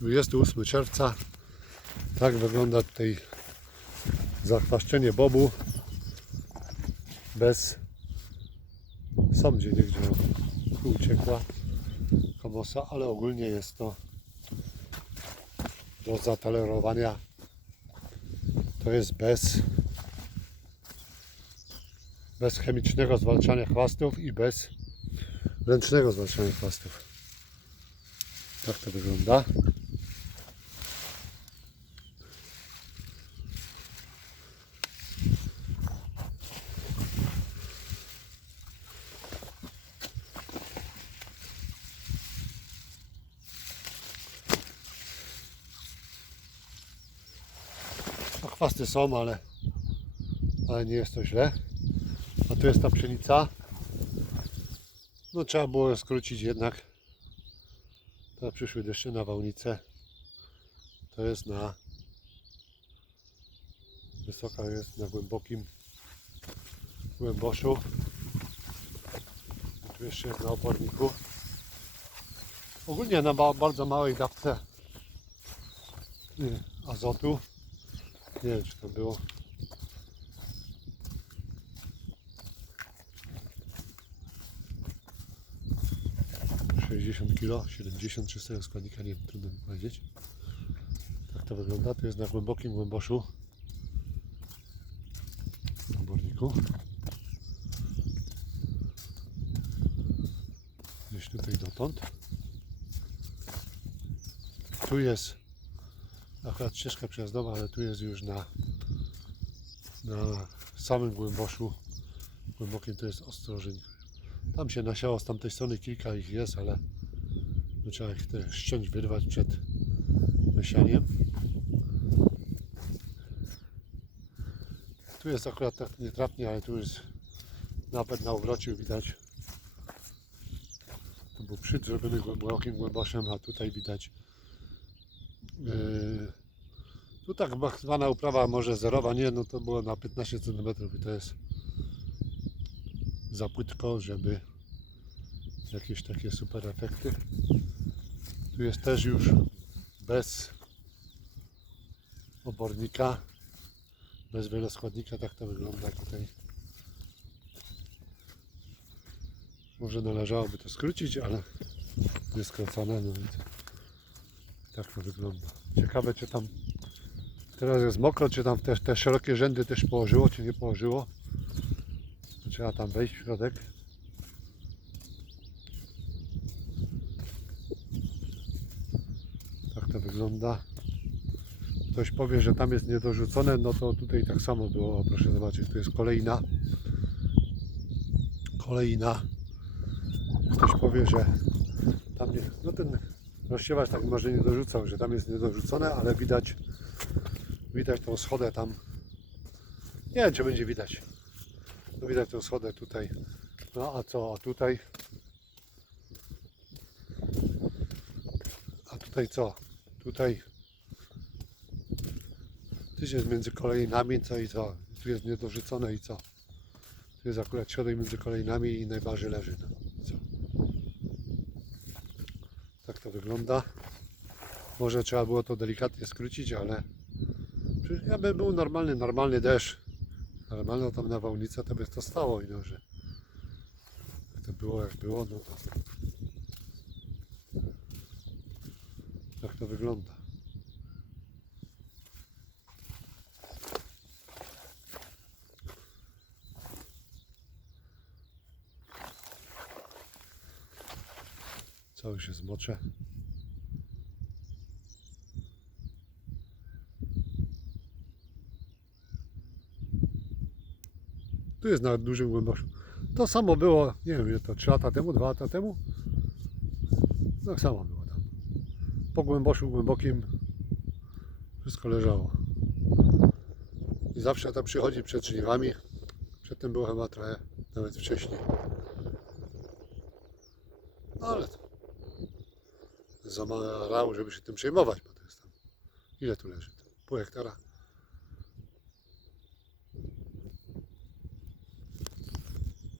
28 czerwca. Tak wygląda tutaj zachwaszczenie bobu. Bez są gdzie niegdzie uciekła komosa, ale ogólnie jest to do zatolerowania. To jest bez bez chemicznego zwalczania chwastów i bez ręcznego zwalczania chwastów. Tak to wygląda. Chwasty są, ale, ale nie jest to źle. A tu jest ta pszenica. No trzeba było skrócić jednak. Teraz przyszły deszcze na wałnicę. To jest na wysoka jest na głębokim głęboszu. Tu jeszcze jest na oporniku. Ogólnie na ba- bardzo małej dawce y, azotu. Nie wiem czy to było 60 kg, 70 czystego składnika, nie wiem, trudno mi powiedzieć. Tak to wygląda. Tu jest na głębokim głęboszu. Na borniku. Gdzieś tutaj dotąd. Tu jest akurat ścieżka przejazdowa, ale tu jest już na, na samym głęboszu. Głębokim to jest ostrożeń. Tam się nasiało z tamtej strony kilka ich jest, ale trzeba ich te ściąć, wyrwać przed wysianiem. Tu jest akurat tak nietrafnie, ale tu jest nawet na obrocie widać. To był przód zrobiony głębokim głęboszem, a tutaj widać tu tak zwana uprawa może zerowa, nie, no to było na 15 cm i to jest za płytko, żeby jakieś takie super efekty. Tu jest też już bez obornika, bez wieloskładnika, tak to wygląda tutaj. Może należałoby to skrócić, ale jest skracane, no więc tak to wygląda. Ciekawe, czy tam teraz jest mokro, czy tam też te szerokie rzędy też położyło, czy nie położyło. Trzeba tam wejść w środek. Tak to wygląda. Ktoś powie, że tam jest niedorzucone, no to tutaj tak samo było. Proszę zobaczyć, tu jest kolejna. Kolejna. Ktoś powie, że tam nie. No ten rozsiewacz tak może nie dorzucał, że tam jest niedorzucone, ale widać widać tą schodę tam. Nie wiem, czy będzie widać. No widać tą schodę tutaj. No a co? A tutaj? A tutaj co? Tutaj Tyś jest między kolejnami, co i co? Tu jest niedorzucone i co? Tu jest akurat środek między kolejnami i najbardziej leży. No. i Co? Tak wygląda. Może trzeba było to delikatnie skrócić, ale przecież jakby był normalny, normalny deszcz, normalna tam nawałnica, to by to stało i no, że to było jak było, no to tak to wygląda. Cały się zmoczę. Tu jest na dużym głęboszu. To samo było, nie wiem, to 3 lata temu, 2 lata temu. Tak samo było tam. Po głęboszu głębokim wszystko leżało. I zawsze tam przychodzi przed żniwami. Przedtem było chyba trochę nawet wcześniej. No ale to za mały rał, żeby się tym przejmować, bo to jest tam. Ile tu leży? Pół hektara.